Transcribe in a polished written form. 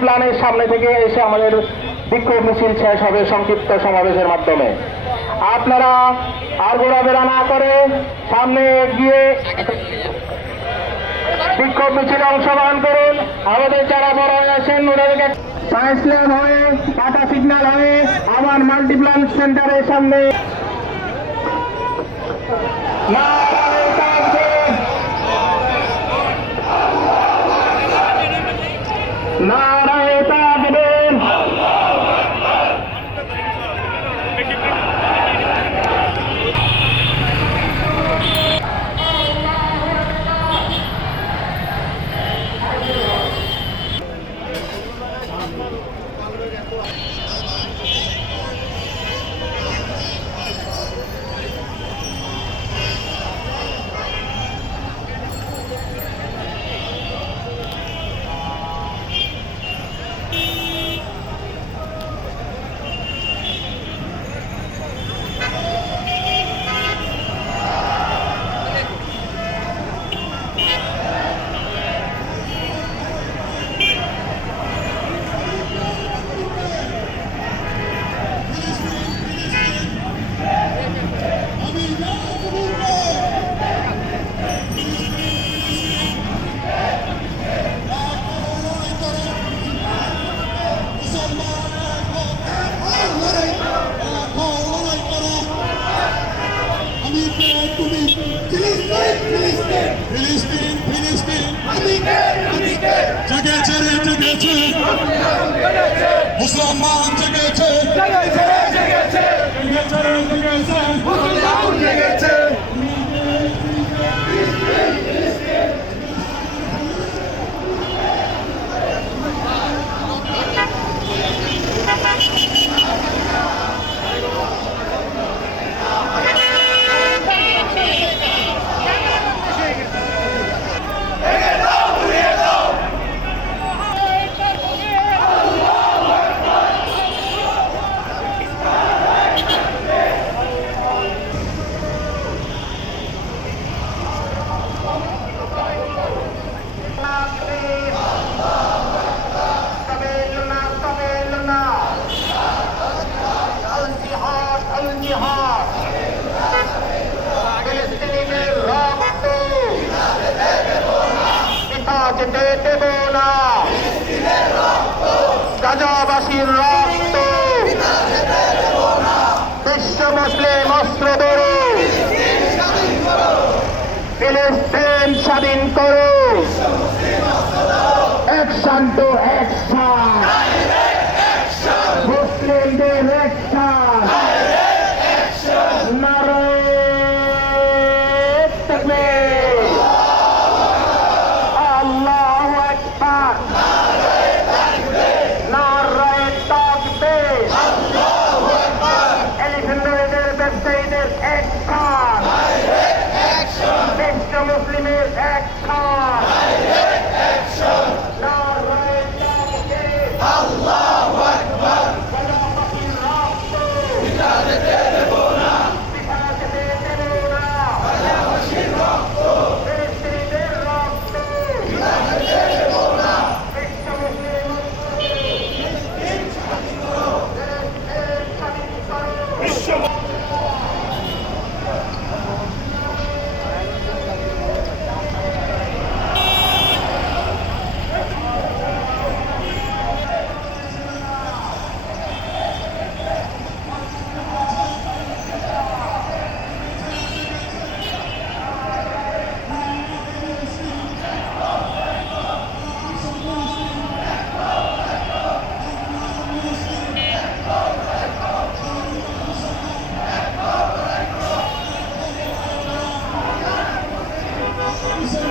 প্ল্যানের সামনে থেকে এসে আমাদের বিক্ষোভ মিছিল শেষ হবে সংক্ষিপ্ত সমাবেশের মাধ্যমে। আপনারা আর ঘোরাফেরা না করে সামনে গিয়ে বিক্ষোভ মিছিলে অংশগ্রহণ করুন। আমাদের যারা বড় আছেন ওনাদেরকে সায়েন্স ল্যাব হয়ে টাটা সিগন্যাল হয়ে আমার মাল্টিপ্লান সেন্টারের সামনে নারায়ে তাকবীর। মুসলমান জেগেছে, মুসলমান জেগেছে। গাজাবাসীর রক্ত বিশ্ব মুসলিম অস্ত্র ধরো, ফিলিস্তিন স্বাধীন করো। অ্যাকশন টু অ্যাকশন, মুসলিমদের অ্যাকশন। নারায়ে তাকবীর, আল্লাহু আকবার, নারায়ে তাকবীর। এলিফ্যান্টদের ব্যবসায়ীদের অ্যাকশন, বিশ্ব মুসলিমের অ্যাকশন। নারায়ে তাকবীর, আল্লাহু আকবার। গাজাবাসীর রক্ত পিতা যেতে দেব না, গাজাবাসীর রক্ত, ফিলিস্তিনিদের রক্ত পিতা যেতে দেব না। বিশ্ব মুসলিম স্বাধীন করো, বিশ্ব Israel.